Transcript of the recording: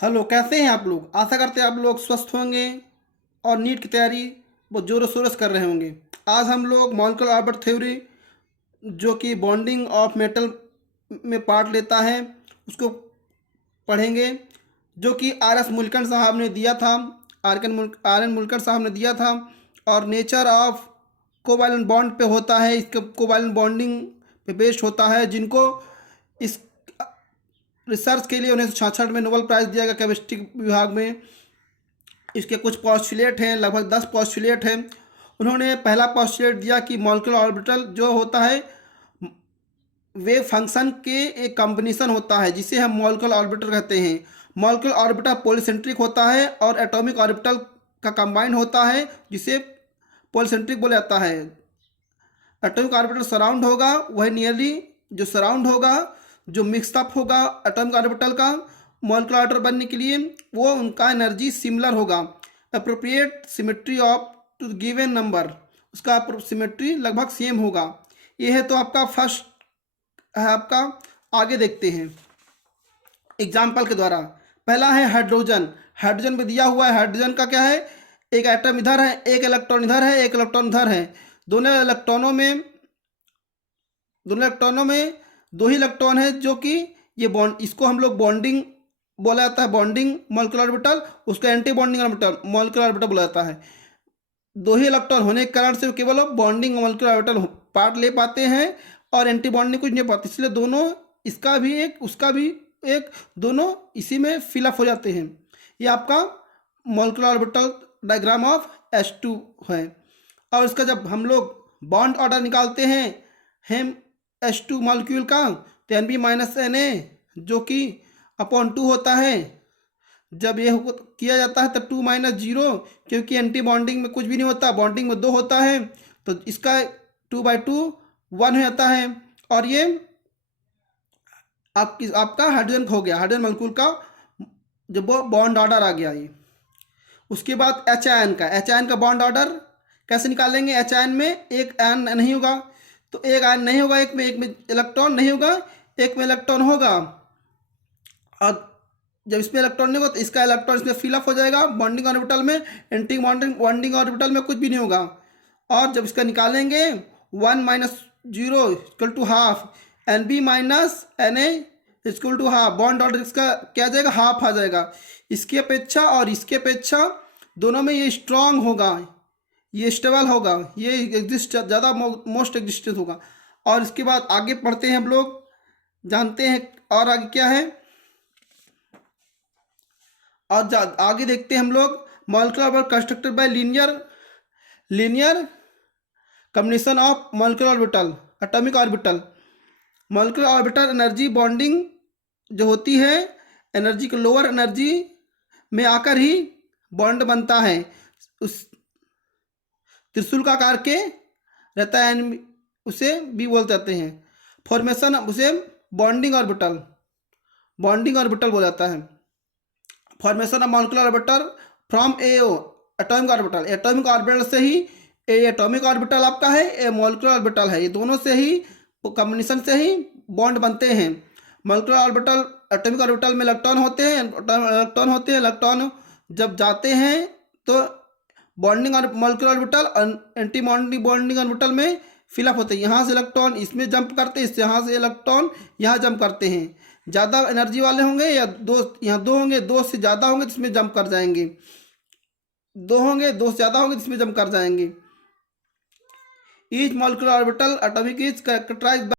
Hello, कैसे हैं आप लोग। आशा करते हैं आप लोग स्वस्थ होंगे और नीट की तैयारी बहुत जोरों शोरों से कर रहे होंगे। आज हम लोग मॉलिक्यूलर ऑर्बिट थ्योरी, जो कि बॉन्डिंग ऑफ मेटल में पार्ट लेता है, उसको पढ़ेंगे, जो कि आर एस मुल्कन साहब ने दिया था। आर एन मुल्कन साहब ने दिया था। और नेचर ऑफ कोवैलेंट बॉन्ड पे होता है, इसके कोवैलेंट बॉन्डिंग पे बेस्ड होता है, जिनको इस रिसर्च के लिए 1966 में नोबेल प्राइज़ दिया गया केमिस्ट्री विभाग में। इसके कुछ पॉस्टुलेट हैं, लगभग 10 पॉस्टुलेट हैं। उन्होंने पहला पॉस्टुलेट दिया कि मॉलिक्यूलर ऑर्बिटल जो होता है वेव फंक्शन के एक कॉम्बिनेशन होता है, जिसे हम मॉलिक्यूलर ऑर्बिटल कहते हैं। मॉलिक्यूलर ऑर्बिटल पॉलीसेंट्रिक होता है और एटॉमिक ऑर्बिटल का कंबाइन होता है, जिसे पॉलीसेंट्रिक बोला जाता है। एटॉमिक ऑर्बिटल सराउंड होगा, वह नियरली जो सराउंड होगा, जो मिक्सअप होगा एटॉमिक ऑर्बिटल का मॉलिक्यूलर ऑर्बिटल बनने के लिए, वो उनका एनर्जी सिमिलर होगा। Appropriate symmetry of two given number, उसका सिमेट्री लगभग सेम होगा। ये है तो आपका फर्स्ट है आपका। आगे देखते हैं एग्जाम्पल के द्वारा। पहला है हाइड्रोजन। हाइड्रोजन में दिया हुआ है, हाइड्रोजन का क्या है, एक एटम इधर है, एक इलेक्ट्रॉन इधर है, एक इलेक्ट्रॉन इधर है। दोनों इलेक्ट्रॉनों में दो ही इलेक्ट्रॉन है, जो कि ये बॉन्ड, इसको हम लोग बॉन्डिंग बोला जाता है, बॉन्डिंग मॉलिक्यूलर ऑर्बिटल। उसको anti bonding orbital molecular orbital बोला जाता है। दो ही इलेक्ट्रॉन होने के कारण से केवल बॉन्डिंग मॉलिक्यूलर ऑर्बिटल पार्ट ले पाते हैं और एंटी बॉन्डिंग कुछ नहीं पाते, इसलिए दोनों, इसका भी एक उसका भी एक, दोनों इसी में फिलअप हो जाते हैं। ये आपका molecular orbital diagram of H2 है। और इसका जब हम लोग बॉन्ड ऑर्डर निकालते हैं हम H2 मॉलिक्यूल का, तो Nb-Na जो कि अपॉन 2 होता है। जब ये किया जाता है तब 2-0, क्योंकि एंटी बॉन्डिंग में कुछ भी नहीं होता, बॉन्डिंग में 2 होता है, तो इसका 2/2 1 हो जाता है। और ये आपका हाइड्रोजन हो गया, हाइड्रोजन मॉलिक्यूल का जब वो बॉन्ड ऑर्डर आ गया ये। उसके बाद एच आयन का बॉन्ड ऑर्डर कैसे निकालेंगे। एच आयन में एक आयन नहीं होगा, तो एक आयन नहीं होगा, एक में इलेक्ट्रॉन नहीं होगा, एक में इलेक्ट्रॉन होगा। और जब इसमें इलेक्ट्रॉन नहीं होगा तो इसका इलेक्ट्रॉन इसमें फिलअप हो जाएगा बॉन्डिंग ऑर्बिटल में। एंटी बॉन्डिंग ऑर्बिटल में कुछ भी नहीं होगा। और जब इसका निकालेंगे 1-0 = ½ Nb-Na = ½ बॉन्ड ऑर्डर इसका क्या आ जाएगा, हाफ आ जाएगा। इसकी अपेक्षा और इसकी अपेक्षा दोनों में ये स्ट्रांग होगा, ये स्टेबल होगा, ये एग्जिस्ट ज़्यादा मोस्ट एग्जिस्टेंस होगा। और इसके बाद आगे पढ़ते हैं हम लोग, जानते हैं और आगे क्या है। और आगे देखते हैं हम लोग molecular orbital constructed by linear combination of molecular orbital atomic orbital. Molecular orbital energy bonding जो होती है, एनर्जी को लोअर एनर्जी में आकर ही बॉन्ड बनता है। उस त्रिशूल का आकार के रहता है, उसे भी बोल जाते हैं। फॉर्मेशन उसे बॉन्डिंग ऑर्बिटल बोला जाता है। Formation of molecular orbital from atomic orbital से ही, एटॉमिक ऑर्बिटल आपका है, ए मॉलिक्यूलर ऑर्बिटल है, ये दोनों से ही कॉम्बिनेशन से ही बॉन्ड बनते हैं। मॉलिक्यूलर ऑर्बिटल एटॉमिक ऑर्बिटल में इलेक्ट्रॉन होते हैं। इलेक्ट्रॉन जब जाते हैं तो बॉन्डिंग और molecular orbital anti bonding orbital में फिलअप होते हैं। यहाँ से इलेक्ट्रॉन इसमें जंप करते हैं, इससे यहाँ से इलेक्ट्रॉन यहाँ जंप करते हैं। ज़्यादा एनर्जी वाले होंगे या यहाँ 2 होंगे, 2 से ज़्यादा होंगे तो इसमें जंप कर जाएंगे, 2 होंगे, 2 से ज़्यादा होंगे तो इसमें जंप कर जाएंगे। Each molecular orbital atomic is characterised